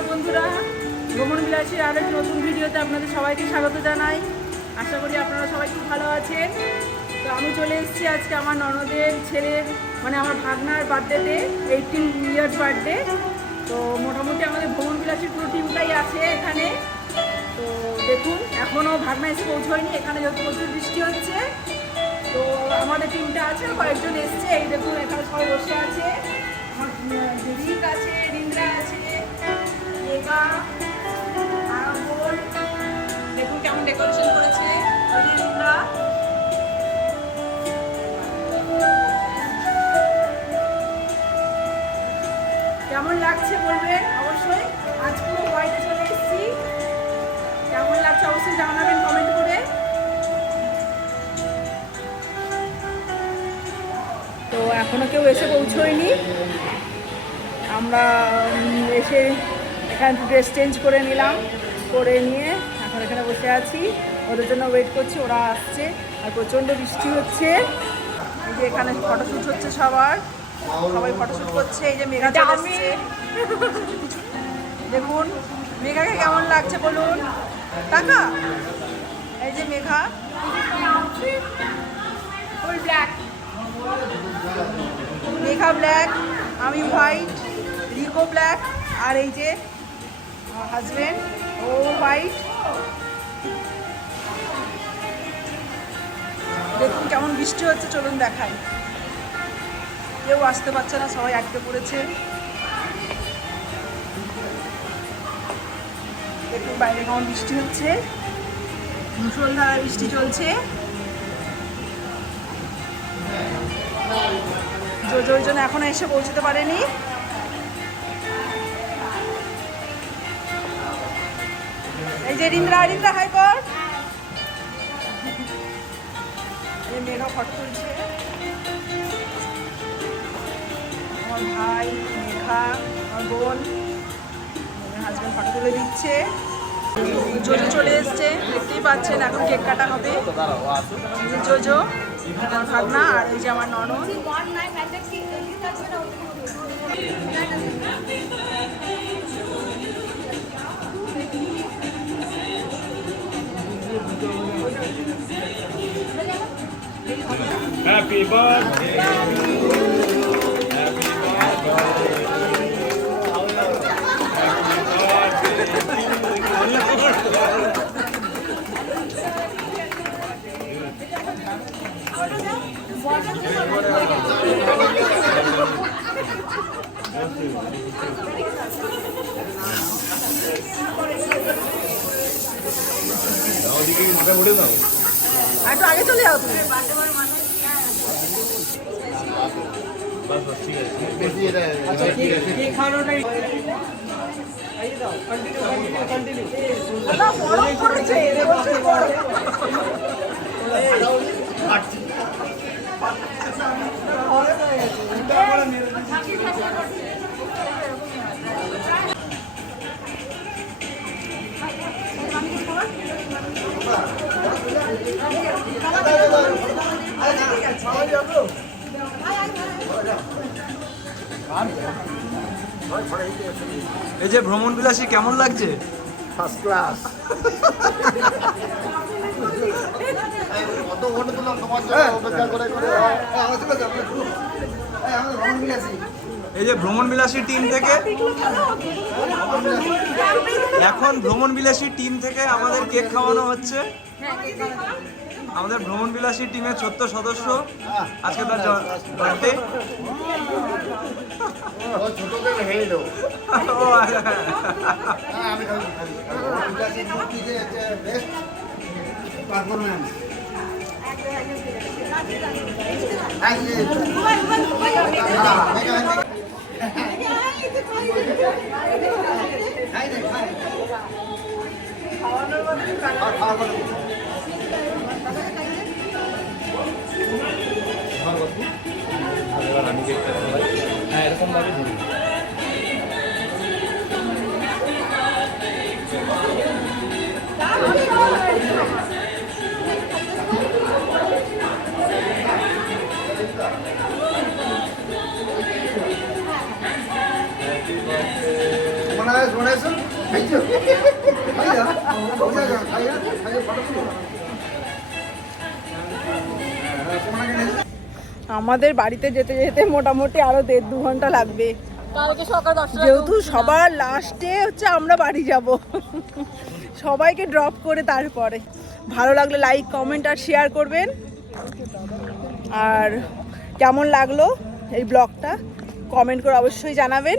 নমস্কার বন্ধুরা, ভ্রমণ বিলাসীর আরেক নতুন ভিডিওতে আপনাদের সবাইকে স্বাগত জানাই। আশা করি আপনারা সবাই খুব ভালো আছেন। তো আমি চলে এসেছি আজকে আমার ননদের ছেলের মানে আমার ভাগনার বার্থডেতে, 18 ইয়ার্স বার্থডে। তো মোটামুটি আমাদের ভ্রমণ বিলাসীর পুরো টিমটাই আছে এখানে। তো দেখুন এখনও ভাগনা এসে পৌঁছয়নি, এখানে যেহেতু প্রচুর বৃষ্টি হচ্ছে। তো আমাদের টিমটা আছে, কয়েকজন এসছে, এই দেখুন এখানে সবাই বসে আছে। আমার রিক আছে, রিন্দ্রা আছে, রেখা, আরামবোল, দেখুন কেমন ডেকোরেশন করেছে রিন্দ্রা। কেমন লাগছে বলবেন অবশ্যই। আজ পুরো হোয়াইটে চলে এসেছি, কেমন লাগছে অবশ্যই জানাবেন কমেন্ট করে। তো এখনো কেউ এসে পৌঁছয়নি, আমরা এসে এখানে ড্রেস চেঞ্জ করে নিলাম, করে নিয়ে এখন এখানে বসে আছি, ওদের জন্য ওয়েট করছি, ওরা আসছে। আর প্রচণ্ড বৃষ্টি হচ্ছে, এই যে এখানে ফটোশ্যুট হচ্ছে, সবাই ফটোশ্যুট করছে। এই যে মেঘা চলে আসছে, দেখুন মেঘাকে কেমন লাগছে বলুন টাকা। এই যে মেঘা, মেঘা ব্ল্যাক, আমি হোয়াইট, রিকো ব্ল্যাক, আর এই যে আমার হাজবেন্ড ও হোয়াইট। দেখুন কেমন বৃষ্টি হচ্ছে, চলুন দেখাই। কেউ আসতে পারছে না, সবাই আটকে পড়েছে। দেখুন বাইরে কেমন বৃষ্টি হচ্ছে, মুষলধারা বৃষ্টি চলছে। জোর জন্য এখনো এসে পৌঁছতে পারেনি। এই যে রিন্দ্রা হাই কর। মেঘা ফটো তুলছে, আমার ভাই, মেঘা, আমার বোন, আমার হাজব্যান্ড ফটো তুলে দিচ্ছে। জোজো চলে এসছে, দেখতেই পাচ্ছেন, এখন কেক কাটা হবে। জোজো আমার ভাগনা, আর এই যে আমার ননদ। Happy birthday. Happy একটু আগে চলে যাও তুমি। এই যে ভ্রমণ বিলাসী কেমন লাগছে? First class. এই যে ভ্রমণ বিলাসী টিম থেকে এখন ভ্রমণ বিলাসী টিম থেকে আমাদের কেক খাওয়ানো হচ্ছে। আমাদের ভ্রমণ বিলাসী টিমের ছোট্ট সদস্য, আজকে তার বার্থডে। হ্যাঁ এরকম ভাবে ধরি। আমাদের বাড়িতে যেতে যেতে মোটামুটি আরো 1.5-2 ঘন্টা লাগবে, যেহেতু সবার লাস্টে হচ্ছে আমরা বাড়ি যাব। সবাইকে ড্রপ করে তারপরে। ভালো লাগলে লাইক কমেন্ট আর শেয়ার করবেন। আর কেমন লাগলো এই ব্লগটা কমেন্ট করে অবশ্যই জানাবেন।